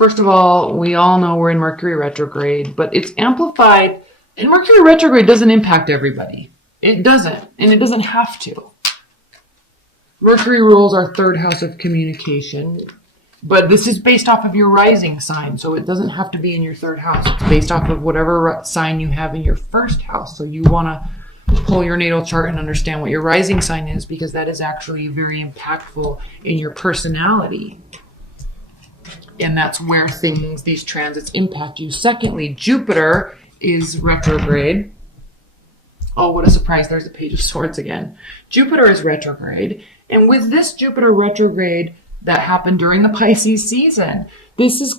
First of all, we all know we're in Mercury retrograde, but it's amplified, and Mercury retrograde doesn't impact everybody. It doesn't, and it doesn't have to. Mercury rules our third house of communication, but this is based off of your rising sign, so it doesn't have to be in your third house. It's based off of whatever sign you have in your first house. So you want to pull your natal chart and understand what your rising sign is, because that is actually very impactful in your personality. And that's where these transits impact you. Secondly, Jupiter is retrograde. Oh, what a surprise. There's a Page of Swords again. Jupiter is retrograde. And with this Jupiter retrograde that happened during the Pisces season, this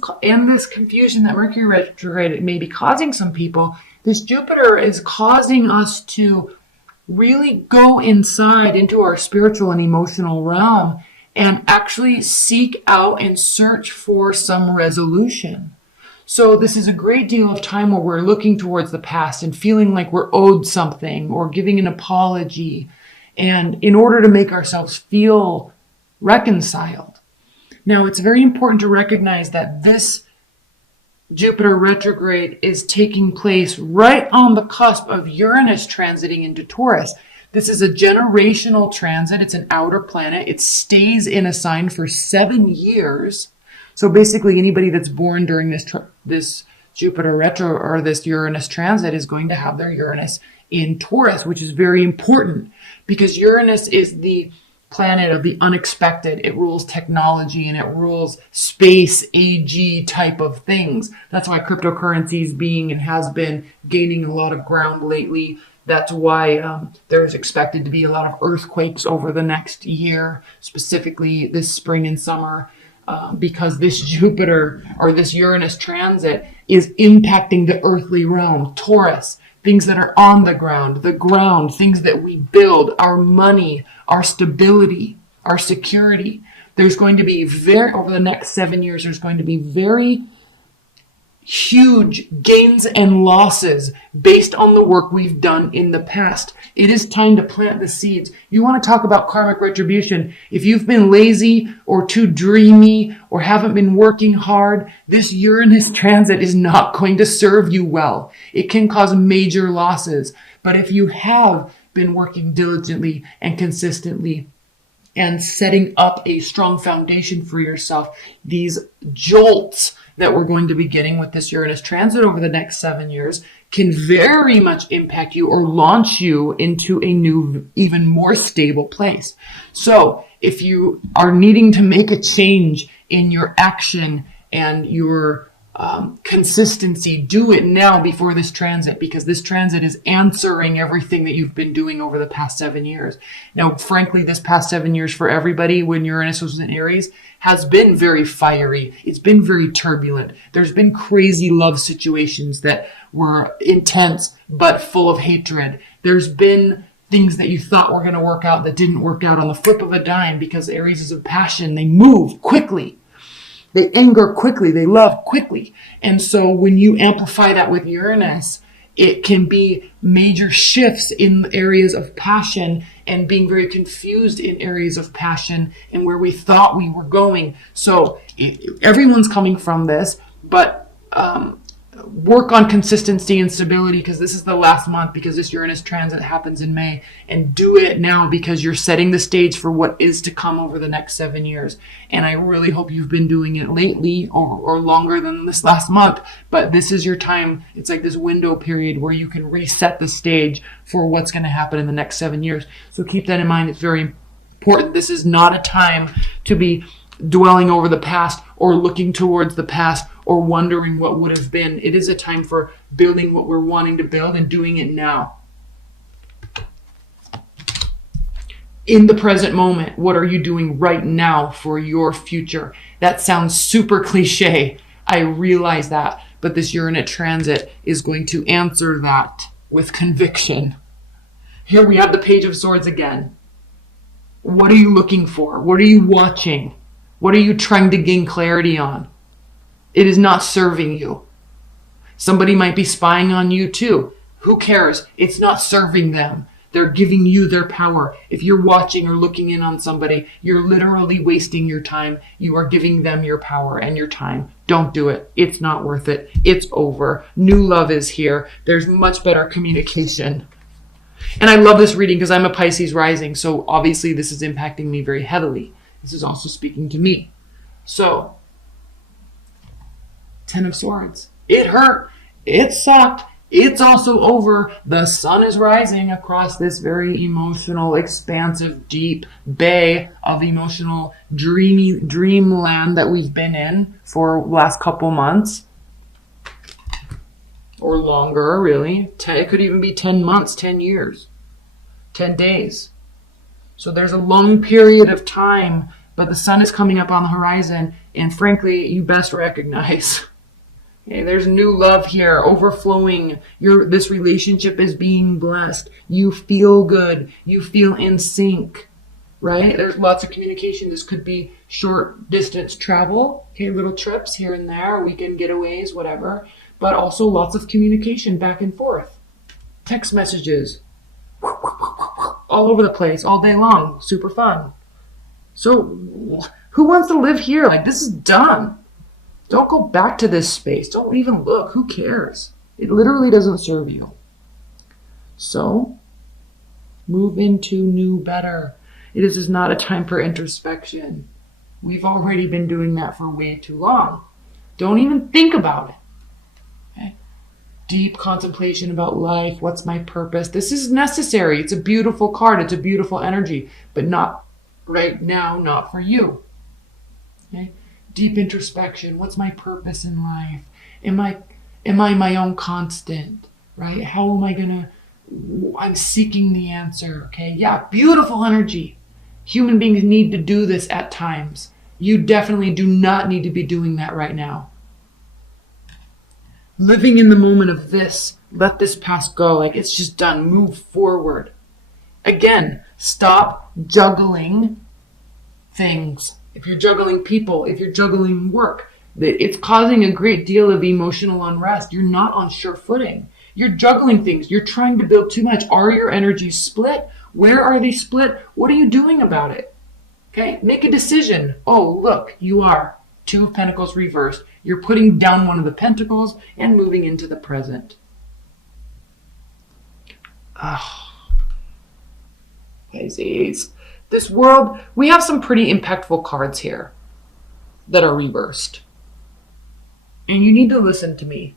confusion that Mercury retrograde may be causing some people, this Jupiter is causing us to really go inside into our spiritual and emotional realm and actually seek out and search for some resolution. So this is a great deal of time where we're looking towards the past and feeling like we're owed something or giving an apology, and in order to make ourselves feel reconciled. Now, it's very important to recognize that this Jupiter retrograde is taking place right on the cusp of Uranus transiting into Taurus. This is a generational transit. It's an outer planet. It stays in a sign for 7 years. So basically, anybody that's born during this Jupiter retro or this Uranus transit is going to have their Uranus in Taurus, which is very important because Uranus is the planet of the unexpected. It rules technology and it rules space, AG type of things. That's why cryptocurrency is being and has been gaining a lot of ground lately. That's why there's expected to be a lot of earthquakes over the next year, specifically this spring and summer, because this Jupiter or this Uranus transit is impacting the earthly realm, Taurus, things that are on the ground, things that we build, our money, our stability, our security. There's going to be over the next 7 years, there's going to be very huge gains and losses based on the work we've done in the past. It is time to plant the seeds. You want to talk about karmic retribution. If you've been lazy or too dreamy or haven't been working hard, this Uranus transit is not going to serve you well. It can cause major losses. But if you have been working diligently and consistently and setting up a strong foundation for yourself, these jolts that we're going to be getting with this Uranus transit over the next 7 years can very much impact you or launch you into a new, even more stable place. So if you are needing to make a change in your action and your consistency, do it now before this transit, because this transit is answering everything that you've been doing over the past 7 years. Now, frankly, this past 7 years for everybody when Uranus was in Aries has been very fiery. It's been very turbulent. There's been crazy love situations that were intense but full of hatred. There's been things that you thought were going to work out that didn't work out on the flip of a dime, because Aries is a passion. They move quickly. They anger quickly. They love quickly. And so when you amplify that with Uranus, it can be major shifts in areas of passion and being very confused in areas of passion and where we thought we were going. So everyone's coming from this, but work on consistency and stability, because this is the last month, because this Uranus transit happens in May, and do it now because you're setting the stage for what is to come over the next 7 years. And I really hope you've been doing it lately or longer than this last month, but this is your time. It's like this window period where you can reset the stage for what's going to happen in the next 7 years. So keep that in mind. It's very important. This is not a time to be dwelling over the past or looking towards the past or wondering what would have been. It is a time for building what we're wanting to build and doing it now. In the present moment, what are you doing right now for your future? That sounds super cliche. I realize that, but this Uranus transit is going to answer that with conviction. Here we have the Page of Swords again. What are you looking for? What are you watching? What are you trying to gain clarity on? It is not serving you. Somebody might be spying on you too. Who cares? It's not serving them. They're giving you their power. If you're watching or looking in on somebody, you're literally wasting your time. You are giving them your power and your time. Don't do it. It's not worth it. It's over. New love is here. There's much better communication. And I love this reading because I'm a Pisces rising, so obviously this is impacting me very heavily. This is also speaking to me. So, Ten of Swords. It hurt. It sucked. It's also over. The sun is rising across this very emotional, expansive, deep bay of emotional, dreamy dreamland that we've been in for the last couple months. Or longer, really. It could even be 10 months, 10 years, 10 days. So there's a long period of time, but the sun is coming up on the horizon, and frankly, you best recognize. Okay, there's new love here, overflowing. This relationship is being blessed. You feel good. You feel in sync, right? There's lots of communication. This could be short distance travel, okay, little trips here and there, weekend getaways, whatever. But also lots of communication back and forth. Text messages. All over the place, all day long. Super fun. So, who wants to live here? Like, this is done. Don't go back to this space. Don't even look. Who cares? It literally doesn't serve you. So, move into new, better. It is not a time for introspection. We've already been doing that for way too long. Don't even think about it. Okay? Deep contemplation about life. What's my purpose? This is necessary. It's a beautiful card. It's a beautiful energy, but not right now, not for you. Okay? Deep introspection. What's my purpose in life? Am I my own constant? Right? How am I gonna? I'm seeking the answer. Okay? Yeah, beautiful energy. Human beings need to do this at times. You definitely do not need to be doing that right now. Living in the moment of this, let this past go. Like, it's just done. Move forward. Again, stop juggling things. If you're juggling people, if you're juggling work, it's causing a great deal of emotional unrest. You're not on sure footing. You're juggling things. You're trying to build too much. Are your energies split? Where are they split? What are you doing about it? Okay, make a decision. Oh, look, you are. Two of Pentacles reversed. You're putting down one of the Pentacles and moving into the present. Pisces. This world, we have some pretty impactful cards here that are reversed. And you need to listen to me.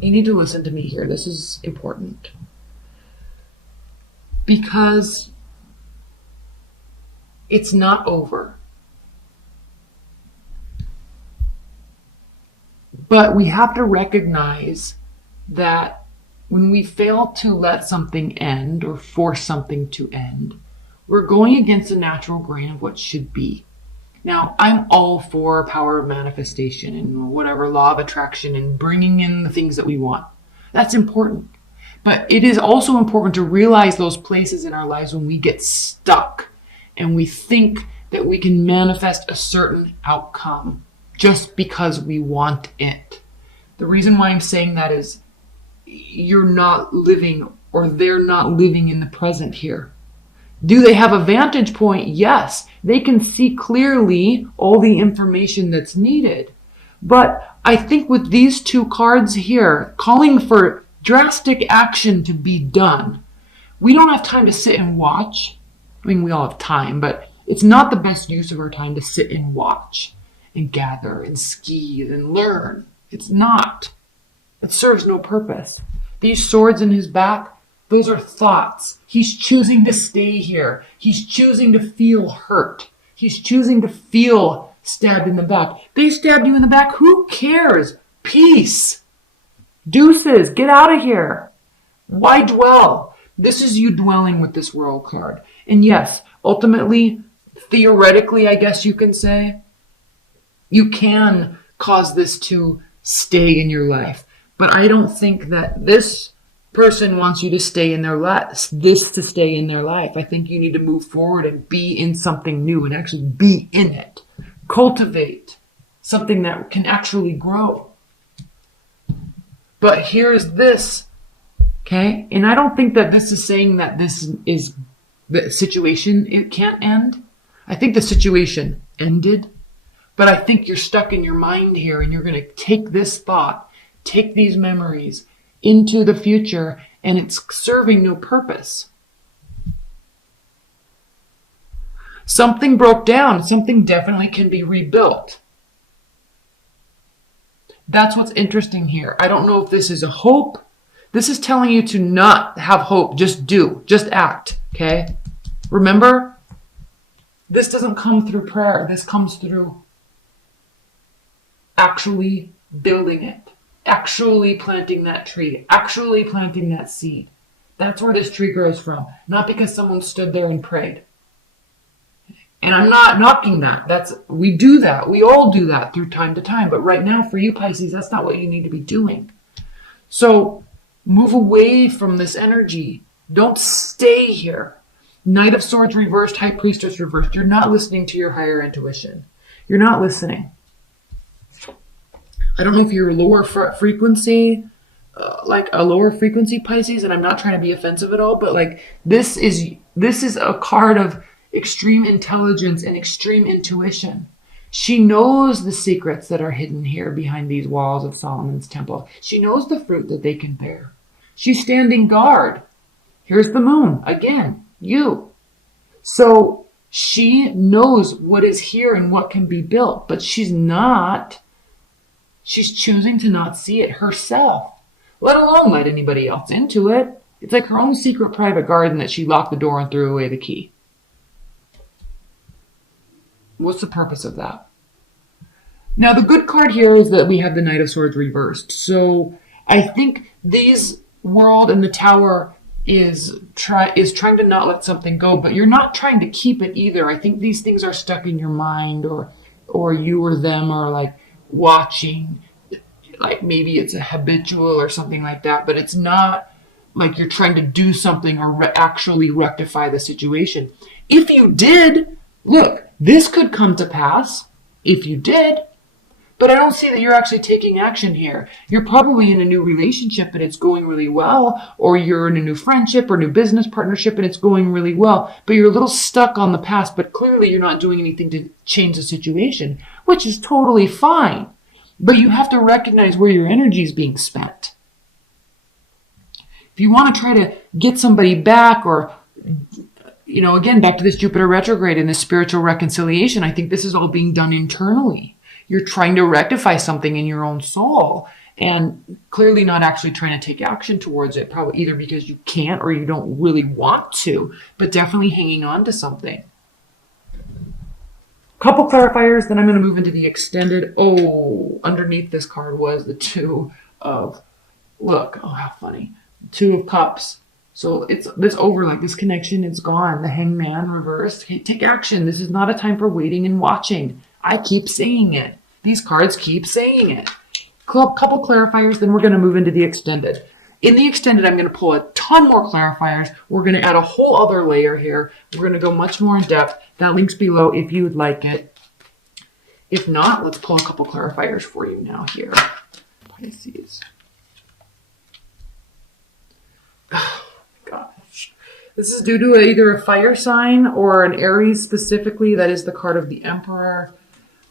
You need to listen to me here. This is important. Because it's not over. But we have to recognize that when we fail to let something end or force something to end, we're going against the natural grain of what should be. Now, I'm all for power of manifestation and whatever, law of attraction and bringing in the things that we want. That's important. But it is also important to realize those places in our lives when we get stuck and we think that we can manifest a certain outcome just because we want it. The reason why I'm saying that is you're not living, or they're not living in the present here. Do they have a vantage point? Yes. They can see clearly all the information that's needed. But I think with these two cards here, calling for drastic action to be done, we don't have time to sit and watch. I mean, we all have time, but it's not the best use of our time to sit and watch and gather and ski and learn. It's not. It serves no purpose. These swords in his back, those are thoughts. He's choosing to stay here. He's choosing to feel hurt. He's choosing to feel stabbed in the back. They stabbed you in the back. Who cares? Peace. Deuces. Get out of here. Why dwell? This is you dwelling with this World card. And yes, ultimately, theoretically, I guess you can say, you can cause this to stay in your life. But I don't think that this person wants you to stay in their life, to stay in their life. I think you need to move forward and be in something new and actually be in it. Cultivate something that can actually grow. But here's this, okay? And I don't think that this is saying that this is the situation, it can't end. I think the situation ended, but I think you're stuck in your mind here and you're going to take this thought, take these memories into the future, and it's serving no purpose. Something broke down. Something definitely can be rebuilt. That's what's interesting here. I don't know if this is a hope. This is telling you to not have hope. Just do. Just act. Okay? Remember, this doesn't come through prayer. This comes through actually building it. Actually planting that tree. Actually planting that seed. That's where this tree grows from. Not because someone stood there and prayed. And I'm not knocking that. We do that. We all do that through time to time. But right now, for you, Pisces, that's not what you need to be doing. So move away from this energy. Don't stay here. Knight of Swords reversed, High Priestess reversed. You're not listening to your higher intuition. You're not listening. I don't know if you're lower frequency, like a lower frequency Pisces, and I'm not trying to be offensive at all, but like this is a card of extreme intelligence and extreme intuition. She knows the secrets that are hidden here behind these walls of Solomon's temple. She knows the fruit that they can bear. She's standing guard. Here's the moon. Again, you. So she knows what is here and what can be built, but she's choosing to not see it herself, let alone let anybody else into it. It's like her own secret private garden that she locked the door and threw away the key. What's the purpose of that? Now, the good card here is that we have the Knight of Swords reversed. So I think this world and the Tower is trying to not let something go, but you're not trying to keep it either. I think these things are stuck in your mind, or you or them are like watching, like maybe it's a habitual or something like that, but it's not like you're trying to do something or actually rectify the situation. If you did, look, this could come to pass if you did, but I don't see that you're actually taking action here. You're probably in a new relationship and it's going really well, or you're in a new friendship or new business partnership and it's going really well, but you're a little stuck on the past, but clearly you're not doing anything to change the situation, which is totally fine. But you have to recognize where your energy is being spent. If you want to try to get somebody back, or again, back to this Jupiter retrograde and this spiritual reconciliation, I think this is all being done internally. You're trying to rectify something in your own soul and clearly not actually trying to take action towards it, probably either because you can't or you don't really want to, but definitely hanging on to something. Couple clarifiers, then I'm going to move into the extended. Oh, underneath this card was the Two of, look, oh, how funny. Two of Cups. So it's over, like this connection, it's gone. The Hangman reversed. Okay, take action. This is not a time for waiting and watching. I keep saying it. These cards keep saying it. Couple clarifiers, then we're going to move into the extended. In the extended, I'm going to pull a ton more clarifiers. We're going to add a whole other layer here. We're going to go much more in depth. That link's below if you would like it. If not, let's pull a couple clarifiers for you now here. Pisces. Oh, gosh. This is due to either a fire sign or an Aries specifically. That is the card of the Emperor.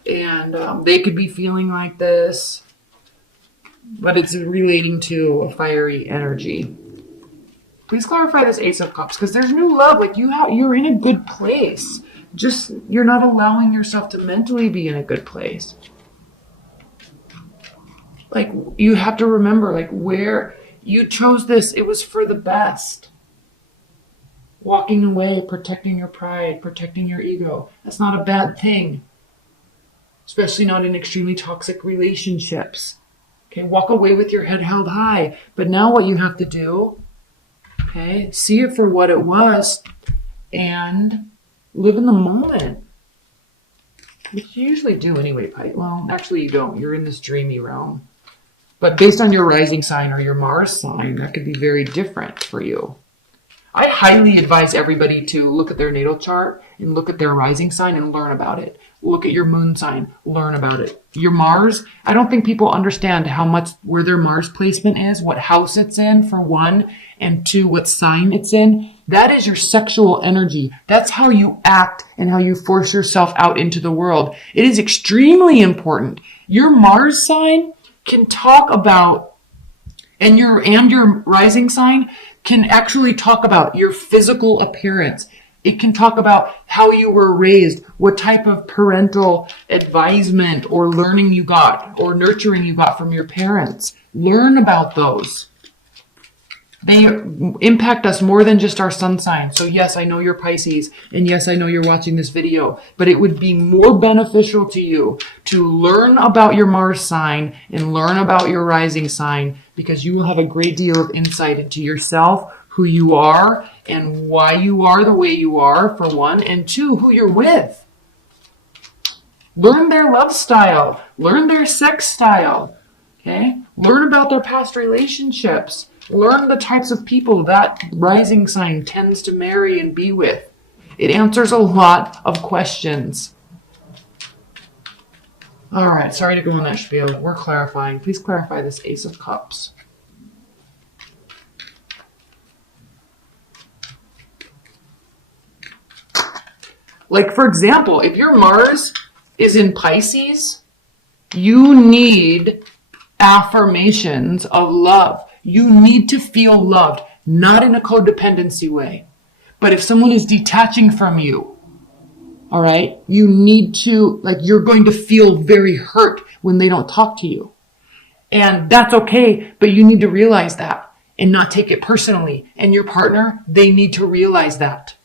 And they could be feeling like this. But it's relating to a fiery energy. Please clarify this Ace of Cups, because there's new love. Like you're in a good place. Just you're not allowing yourself to mentally be in a good place. Like you have to remember, like where you chose this, it was for the best. Walking away, protecting your pride, protecting your ego. That's not a bad thing. Especially not in extremely toxic relationships. Okay, walk away with your head held high. But now what you have to do, okay, see it for what it was and live in the moment. Which you usually do anyway, Pite. Well, actually you don't. You're in this dreamy realm. But based on your rising sign or your Mars sign, that could be very different for you. I highly advise everybody to look at their natal chart and look at their rising sign and learn about it. Look at your moon sign, learn about it. Your Mars, I don't think people understand how much where their Mars placement is, what house it's in for one, and two, what sign it's in. That is your sexual energy. That's how you act and how you force yourself out into the world. It is extremely important. Your Mars sign can talk about, and your rising sign can actually talk about your physical appearance. It can talk about how you were raised, what type of parental advisement or learning you got or nurturing you got from your parents. Learn about those. They impact us more than just our sun sign. So yes, I know you're Pisces, and yes, I know you're watching this video, but it would be more beneficial to you to learn about your Mars sign and learn about your rising sign, because you will have a great deal of insight into yourself, who you are, and why you are the way you are, for one, and two, who you're with. Learn their love style. Learn their sex style. Okay? Learn about their past relationships. Learn the types of people that rising sign tends to marry and be with. It answers a lot of questions. All right, sorry to go on that spiel. We're clarifying. Please clarify this Ace of Cups. Like, for example, if your Mars is in Pisces, you need affirmations of love. You need to feel loved, not in a codependency way. But if someone is detaching from you, all right, you need to, like, you're going to feel very hurt when they don't talk to you. And that's okay, but you need to realize that and not take it personally. And your partner, they need to realize that.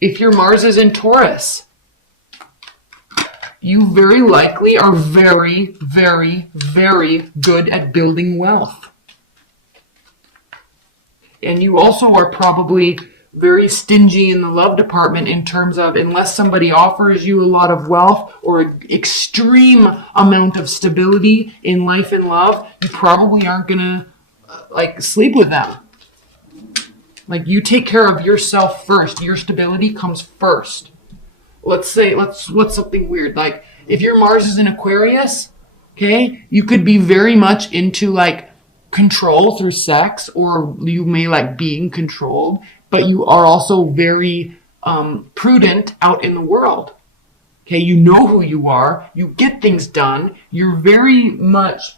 If your Mars is in Taurus, you very likely are very, very, very good at building wealth. And you also are probably very stingy in the love department in terms of, unless somebody offers you a lot of wealth or an extreme amount of stability in life and love, you probably aren't going to sleep with them. Like, you take care of yourself first. Your stability comes first. What's something weird? Like, if your Mars is in Aquarius, okay, you could be very much into like control through sex, or you may like being controlled, but you are also very prudent out in the world. Okay, you know who you are. You get things done. You're very much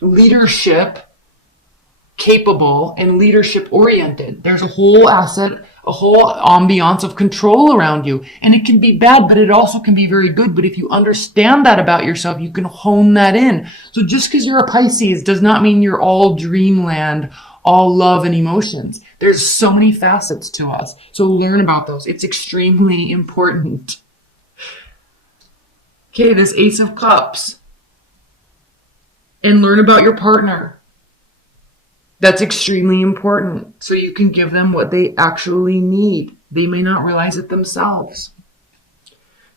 leadership capable and leadership oriented. There's a whole ambiance of control around you. And it can be bad, but it also can be very good. But if you understand that about yourself, you can hone that in. So just because you're a Pisces does not mean you're all dreamland, all love and emotions. There's so many facets to us. So learn about those. It's extremely important. Okay, this Ace of Cups. And learn about your partner. That's extremely important, so you can give them what they actually need. They may not realize it themselves.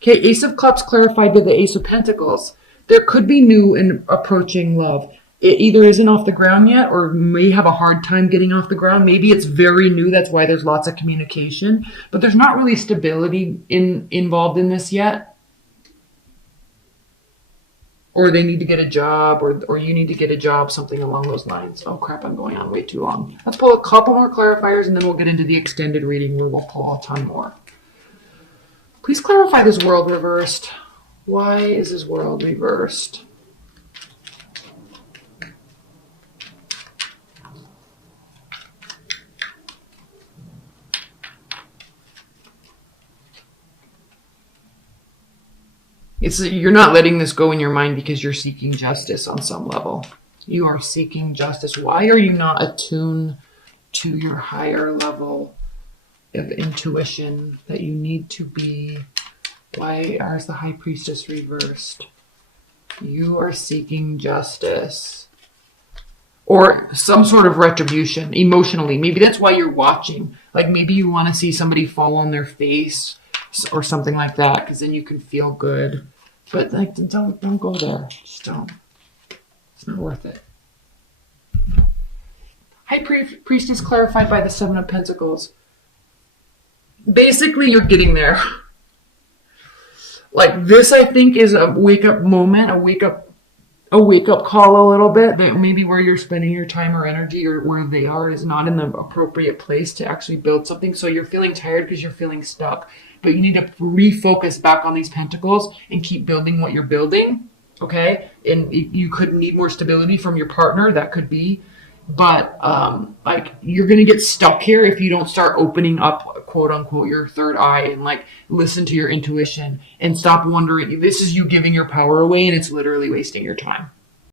Okay, Ace of Cups clarified with the Ace of Pentacles. There could be new and approaching love. It either isn't off the ground yet, or may have a hard time getting off the ground. Maybe it's very new, that's why there's lots of communication. But there's not really stability involved in this yet. Or they need to get a job, or you need to get a job, something along those lines. Oh crap, I'm going on way too long. Let's pull a couple more clarifiers and then we'll get into the extended reading where we'll pull a ton more. Please clarify this world reversed. Why is this world reversed? You're not letting this go in your mind because you're seeking justice on some level. You are seeking justice. Why are you not attuned to your higher level of intuition that you need to be? Why is the High Priestess reversed? You are seeking justice. Or some sort of retribution emotionally. Maybe that's why you're watching. Like maybe you want to see somebody fall on their face or something like that, because then you can feel good. But like, don't go there. Just don't. It's not worth it. High Priestess clarified by the Seven of Pentacles. Basically, you're getting there. Like this, I think, is a wake up moment, a wake up call a little bit. That maybe where you're spending your time or energy or where they are is not in the appropriate place to actually build something. So you're feeling tired because you're feeling stuck. But you need to refocus back on these pentacles and keep building what you're building. Okay? And you could need more stability from your partner. That could be. But like you're gonna get stuck here if you don't start opening up, quote unquote, your third eye and like listen to your intuition and stop wondering. This is you giving your power away, and it's literally wasting your time.